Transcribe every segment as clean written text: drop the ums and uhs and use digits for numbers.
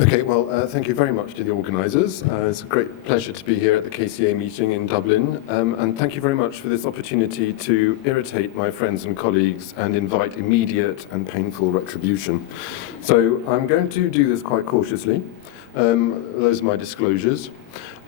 Okay, well, thank you very much to the organisers. It's a great pleasure to be here at the KCA meeting in Dublin, and thank you very much for this opportunity to irritate my friends and colleagues and invite immediate and painful retribution. So I'm going to do this quite cautiously. Those are my disclosures.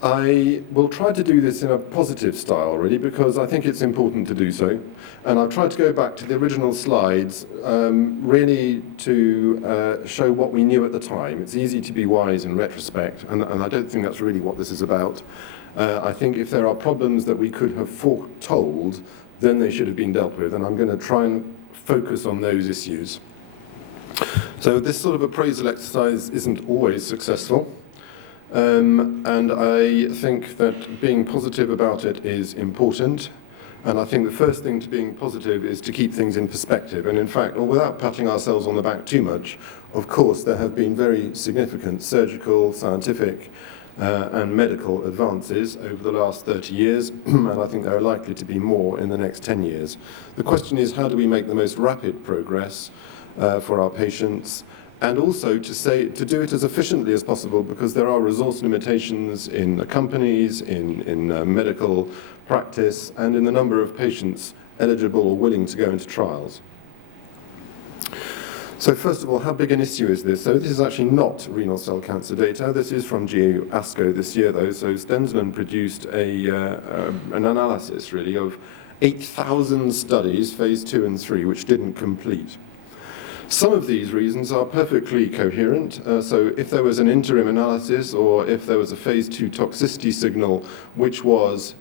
I will try to do this in a positive style, really, because I think it's important to do so. And I've tried to go back to the original slides, really to show what we knew at the time. It's easy to be wise in retrospect, and I don't think that's really what this is about. I think if there are problems that we could have foretold, then they should have been dealt with, and I'm going to try and focus on those issues. So this sort of appraisal exercise isn't always successful. And I think that being positive about it is important. And I think the first thing to being positive is to keep things in perspective. And in fact, without patting ourselves on the back too much, of course, there have been very significant surgical, scientific, and medical advances over the last 30 years, and I think there are likely to be more in the next 10 years. The question is, how do we make the most rapid progress for our patients? And also to do it as efficiently as possible, because there are resource limitations in the companies, in medical practice, and in the number of patients eligible or willing to go into trials. So first of all, how big an issue is this? So this is actually not renal cell cancer data. This is from ASCO this year, though. So Stensland produced an analysis, really, of 8,000 studies, phase 2 and 3, which didn't complete. Some of these reasons are perfectly coherent. So if there was an interim analysis or if there was a phase 2 toxicity signal which was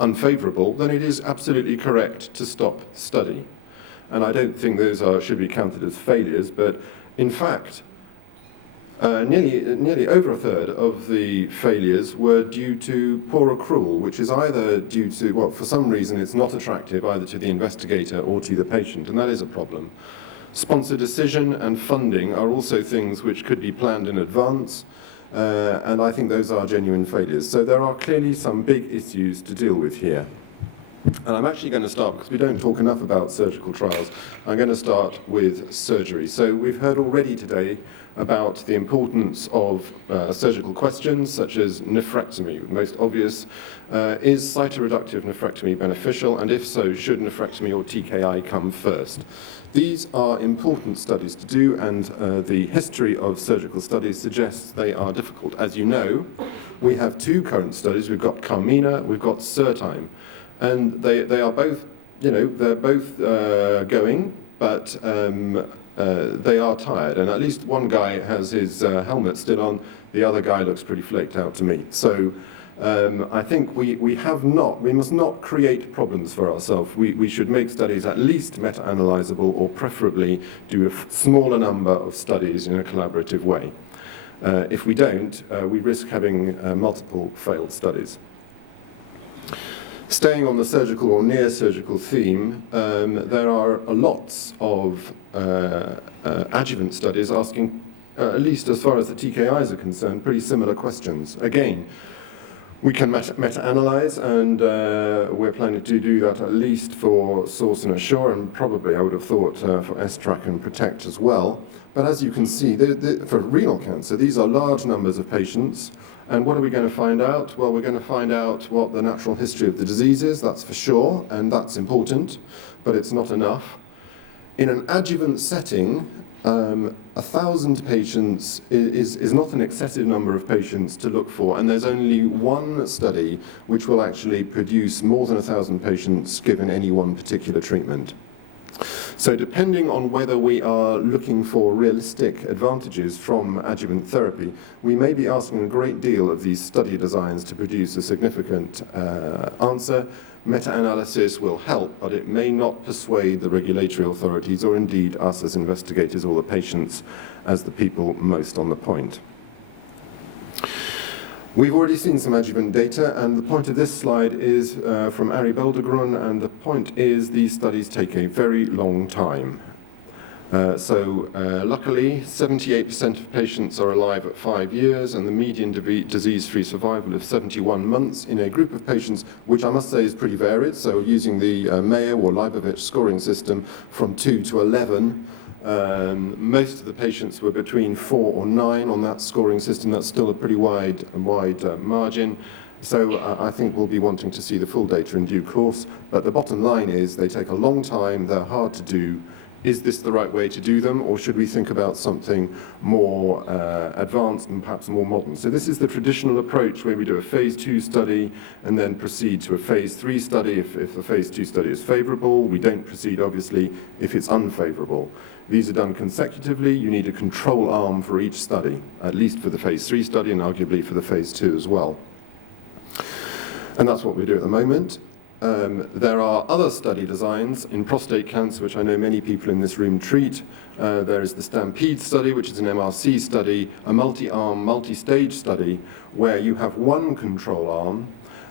unfavorable, then it is absolutely correct to stop the study. And I don't think those should be counted as failures, but in fact, nearly over a third of the failures were due to poor accrual, which is either due to, well, for some reason it's not attractive either to the investigator or to the patient, and that is a problem. Sponsor decision and funding are also things which could be planned in advance, and I think those are genuine failures. So there are clearly some big issues to deal with here. And I'm actually going to start, because we don't talk enough about surgical trials, I'm going to start with surgery. So we've heard already today about the importance of surgical questions such as nephrectomy. Most obvious, is cytoreductive nephrectomy beneficial, and if so, should nephrectomy or TKI come first? These are important studies to do, and the history of surgical studies suggests they are difficult. As you know, we have two current studies. We've got Carmina, we've got Certime, and they are both, they're both going, but they are tired, and at least one guy has his helmet still on, the other guy looks pretty flaked out to me. So I think we must not create problems for ourselves. We should make studies at least meta-analyzable, or preferably do a smaller number of studies in a collaborative way. If we don't, we risk having multiple failed studies. Staying on the surgical or near-surgical theme, there are lots of adjuvant studies asking, at least as far as the TKIs are concerned, pretty similar questions. Again, we can meta-analyze, and we're planning to do that at least for Source and Assure, and probably, I would have thought, for S-Track and Protect as well. But as you can see, for renal cancer, these are large numbers of patients. And what are we going to find out? Well, we're going to find out what the natural history of the disease is, that's for sure, and that's important, but it's not enough. In an adjuvant setting, 1,000 patients is not an excessive number of patients to look for, and there's only one study which will actually produce more than 1,000 patients given any one particular treatment. So depending on whether we are looking for realistic advantages from adjuvant therapy, we may be asking a great deal of these study designs to produce a significant answer. Meta-analysis will help, but it may not persuade the regulatory authorities, or indeed us as investigators or the patients as the people most on the point. We've already seen some adjuvant data, and the point of this slide is from Ari Beldegrun, and the point is these studies take a very long time. Luckily, 78% of patients are alive at 5 years, and the median disease-free survival of 71 months in a group of patients, which I must say is pretty varied. So using the Mayo or Leibovitz scoring system from 2 to 11, Most of the patients were between 4 or 9 on that scoring system. That's still a pretty wide margin. So I think we'll be wanting to see the full data in due course. But the bottom line is they take a long time, they're hard to do. Is this the right way to do them, or should we think about something more advanced and perhaps more modern? So this is the traditional approach where we do a phase 2 study and then proceed to a phase 3 study. If the phase 2 study is favorable, we don't proceed, obviously, if it's unfavorable. These are done consecutively. You need a control arm for each study, at least for the phase 3 study and arguably for the phase 2 as well. And that's what we do at the moment. There are other study designs in prostate cancer, which I know many people in this room treat. There is the STAMPEDE study, which is an MRC study, a multi-arm, multi-stage study, where you have one control arm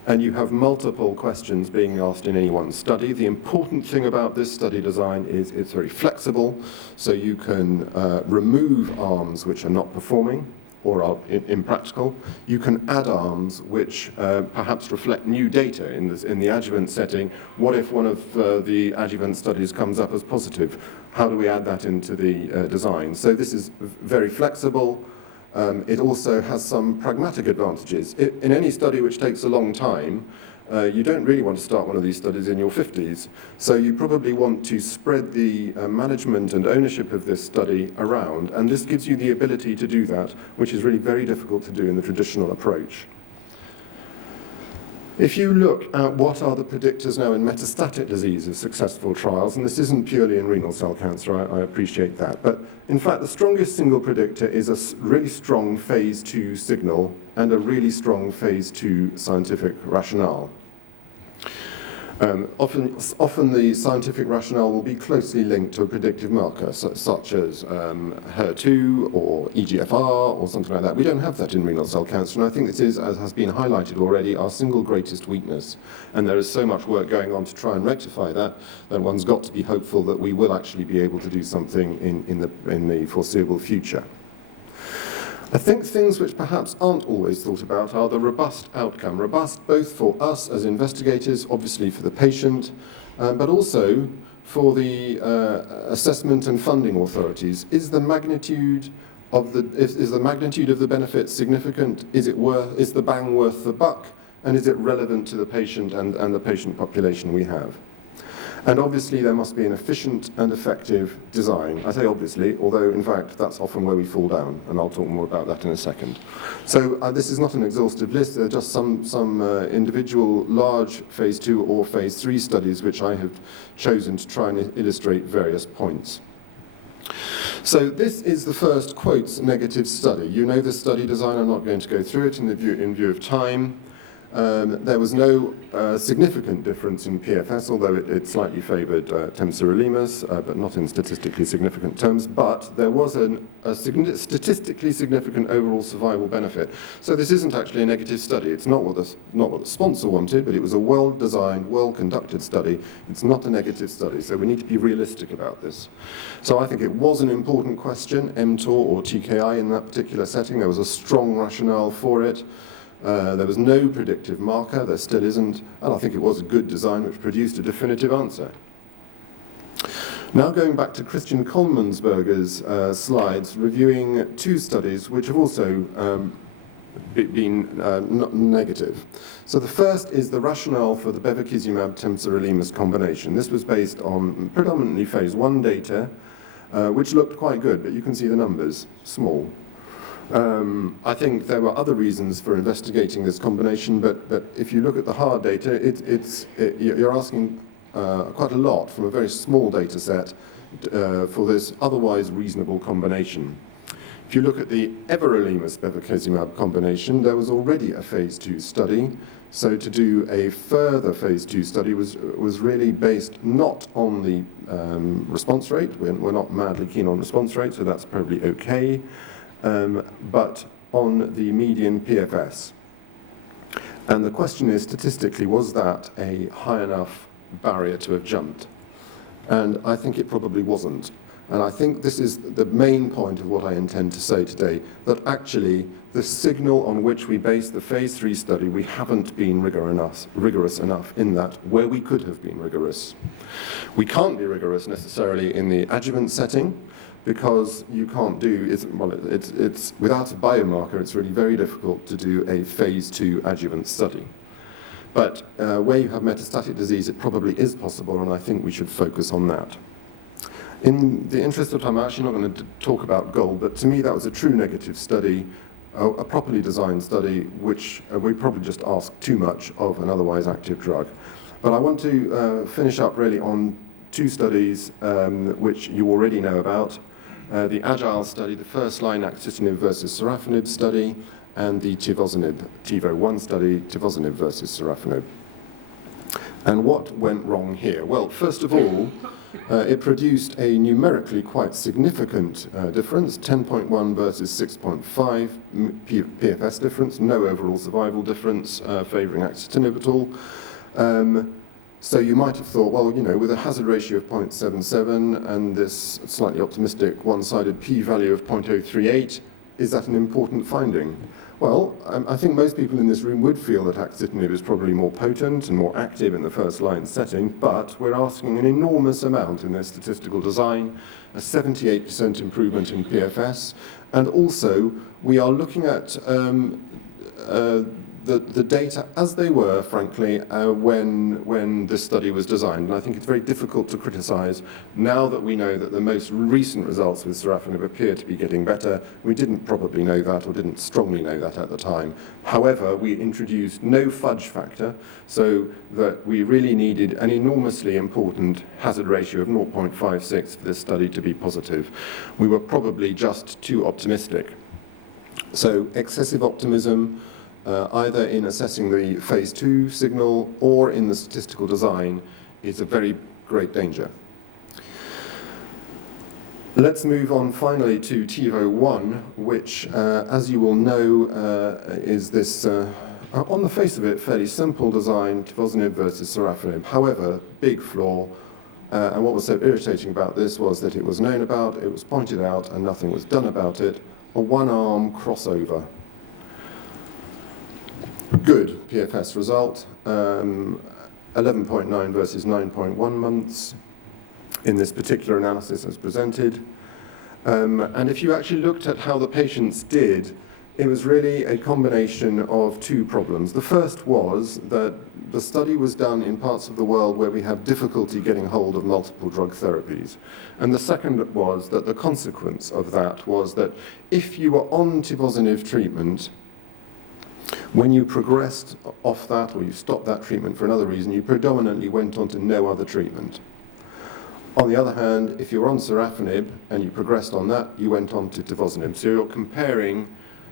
and you have multiple questions being asked in any one study. The important thing about this study design is it's very flexible, so you can remove arms which are not performing or are impractical. You can add arms which perhaps reflect new data in the adjuvant setting. What if one of the adjuvant studies comes up as positive? How do we add that into the design? So this is very flexible. It also has some pragmatic advantages. In any study which takes a long time, you don't really want to start one of these studies in your 50s. So you probably want to spread the management and ownership of this study around, and this gives you the ability to do that, which is really very difficult to do in the traditional approach. If you look at what are the predictors now in metastatic disease of successful trials, and this isn't purely in renal cell cancer, I appreciate that, but in fact the strongest single predictor is a really strong phase 2 signal and a really strong phase 2 scientific rationale. Often the scientific rationale will be closely linked to a predictive marker, such as HER2 or EGFR or something like that. We don't have that in renal cell cancer, and I think this is, as has been highlighted already, our single greatest weakness. And there is so much work going on to try and rectify that, that one's got to be hopeful that we will actually be able to do something in the foreseeable future. I think things which perhaps aren't always thought about are the robust outcome. Robust both for us as investigators, obviously for the patient, but also for the assessment and funding authorities. Is the magnitude of the benefit significant? Is the bang worth the buck? And is it relevant to the patient and the patient population we have? And obviously there must be an efficient and effective design. I say obviously, although in fact that's often where we fall down, and I'll talk more about that in a second. So this is not an exhaustive list, there are just some individual large phase 2 or phase 3 studies which I have chosen to try and illustrate various points. So this is the first quotes negative study. You know the study design, I'm not going to go through it in view of time. There was no significant difference in PFS, although it slightly favoured temsirolimus, but not in statistically significant terms. But there was a statistically significant overall survival benefit. So this isn't actually a negative study. It's not what the sponsor wanted, but it was a well-designed, well-conducted study. It's not a negative study, so we need to be realistic about this. So I think it was an important question, mTOR or TKI in that particular setting. There was a strong rationale for it. There was no predictive marker, there still isn't, and I think it was a good design which produced a definitive answer. Now going back to Christian Kollmannsberger's slides, reviewing 2 studies which have also been negative. So the first is the rationale for the bevacizumab-temsirolimus combination. This was based on predominantly phase 1 data, which looked quite good, but you can see the numbers, small. I think there were other reasons for investigating this combination, but if you look at the hard data, you're asking quite a lot from a very small data set for this otherwise reasonable combination. If you look at the everolimus bevacizumab combination, there was already a phase 2 study, so to do a further phase 2 study was really based not on the response rate. We're not madly keen on response rate, so that's probably okay. But on the median PFS. And the question is, statistically, was that a high enough barrier to have jumped? And I think it probably wasn't. And I think this is the main point of what I intend to say today, that actually the signal on which we base the phase 3 study, we haven't been rigorous enough in that where we could have been rigorous. We can't be rigorous necessarily in the adjuvant setting, because you can't do, it's without a biomarker, it's really very difficult to do a phase 2 adjuvant study. But where you have metastatic disease, it probably is possible, and I think we should focus on that. In the interest of time, I'm actually not going to talk about GOLD, but to me that was a true negative study, a properly designed study, which we probably just asked too much of an otherwise active drug. But I want to finish up really on 2 studies which you already know about. The AGILE study, the first-line axitinib versus sorafenib study, and the tivozanib, TiVo-1 study, tivozanib versus sorafenib. And what went wrong here? Well, first of all, it produced a numerically quite significant difference, 10.1 versus 6.5 PFS difference, no overall survival difference favouring axitinib at all. So you might have thought, well, you know, with a hazard ratio of 0.77 and this slightly optimistic one-sided p-value of 0.038, is that an important finding? Well, I think most people in this room would feel that axitinib is probably more potent and more active in the first-line setting, but we're asking an enormous amount in their statistical design, a 78% improvement in PFS, and also we are looking at the data as they were, frankly, when this study was designed. And I think it's very difficult to criticize now that we know that the most recent results with sorafenib appear to be getting better. We didn't probably know that or didn't strongly know that at the time. However, we introduced no fudge factor, so that we really needed an enormously important hazard ratio of 0.56 for this study to be positive. We were probably just too optimistic. So excessive optimism, either in assessing the phase 2 signal or in the statistical design, is a very great danger. Let's move on finally to TiVo-1, which, as you will know, is this, on the face of it, fairly simple design, tivozanib versus sorafenib. However, big flaw, and what was so irritating about this was that it was known about, it was pointed out, and nothing was done about it, a one-arm crossover. Good PFS result, 11.9 versus 9.1 months in this particular analysis as presented. And if you actually looked at how the patients did, it was really a combination of 2 problems. The first was that the study was done in parts of the world where we have difficulty getting hold of multiple drug therapies. And the second was that the consequence of that was that if you were on tivozanib treatment, when you progressed off that or you stopped that treatment for another reason, you predominantly went on to no other treatment. On the other hand, if you're on sorafenib and you progressed on that, you went on to tivozanib. So you're comparing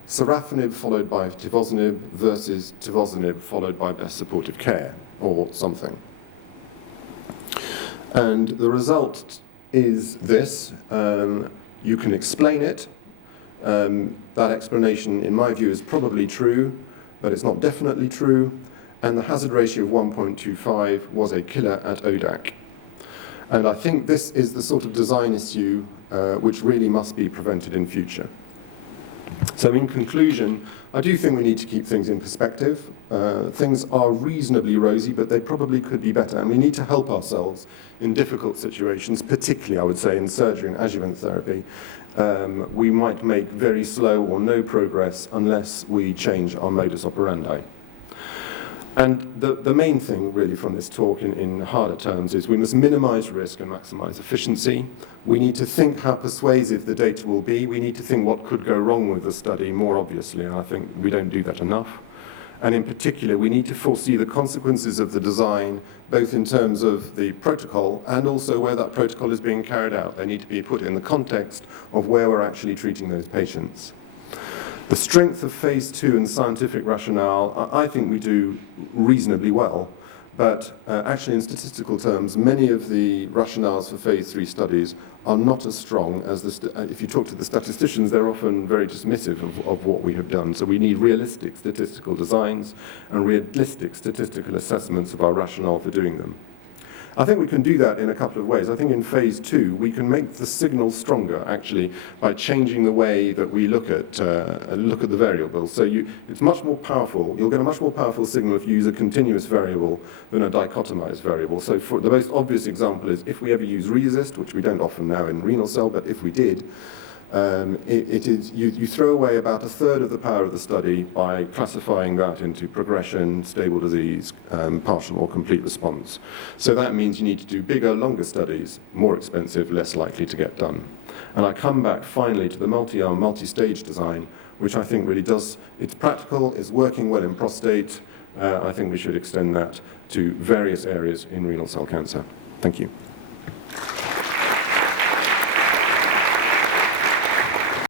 sorafenib followed by tivozanib versus tivozanib followed by best supportive care or something. And the result is this. You can explain it. That explanation, in my view, is probably true, but it's not definitely true, and the hazard ratio of 1.25 was a killer at ODAC. And I think this is the sort of design issue which really must be prevented in future. So in conclusion, I do think we need to keep things in perspective. Things are reasonably rosy, but they probably could be better, and we need to help ourselves in difficult situations, particularly, I would say, in surgery and adjuvant therapy. We might make very slow or no progress unless we change our modus operandi. And the main thing really from this talk in harder terms is we must minimize risk and maximize efficiency. We need to think how persuasive the data will be. We need to think what could go wrong with the study more obviously, and I think we don't do that enough. And in particular, we need to foresee the consequences of the design, both in terms of the protocol and also where that protocol is being carried out. They need to be put in the context of where we're actually treating those patients. The strength of phase 2 and scientific rationale, I think we do reasonably well, but actually in statistical terms, many of the rationales for phase 3 studies are not as strong as if you talk to the statisticians, they're often very dismissive of what we have done. So we need realistic statistical designs and realistic statistical assessments of our rationale for doing them. I think we can do that in a couple of ways. I think in phase 2, we can make the signal stronger, actually, by changing the way that we look at the variable. So it's much more powerful. You'll get a much more powerful signal if you use a continuous variable than a dichotomized variable. So for the most obvious example is if we ever use resist, which we don't often now in renal cell, but if we did, you throw away about a third of the power of the study by classifying that into progression, stable disease, partial or complete response. So that means you need to do bigger, longer studies, more expensive, less likely to get done. And I come back finally to the multi-arm, multi-stage design, which I think really does, it's practical, it's working well in prostate. I think we should extend that to various areas in renal cell cancer. Thank you.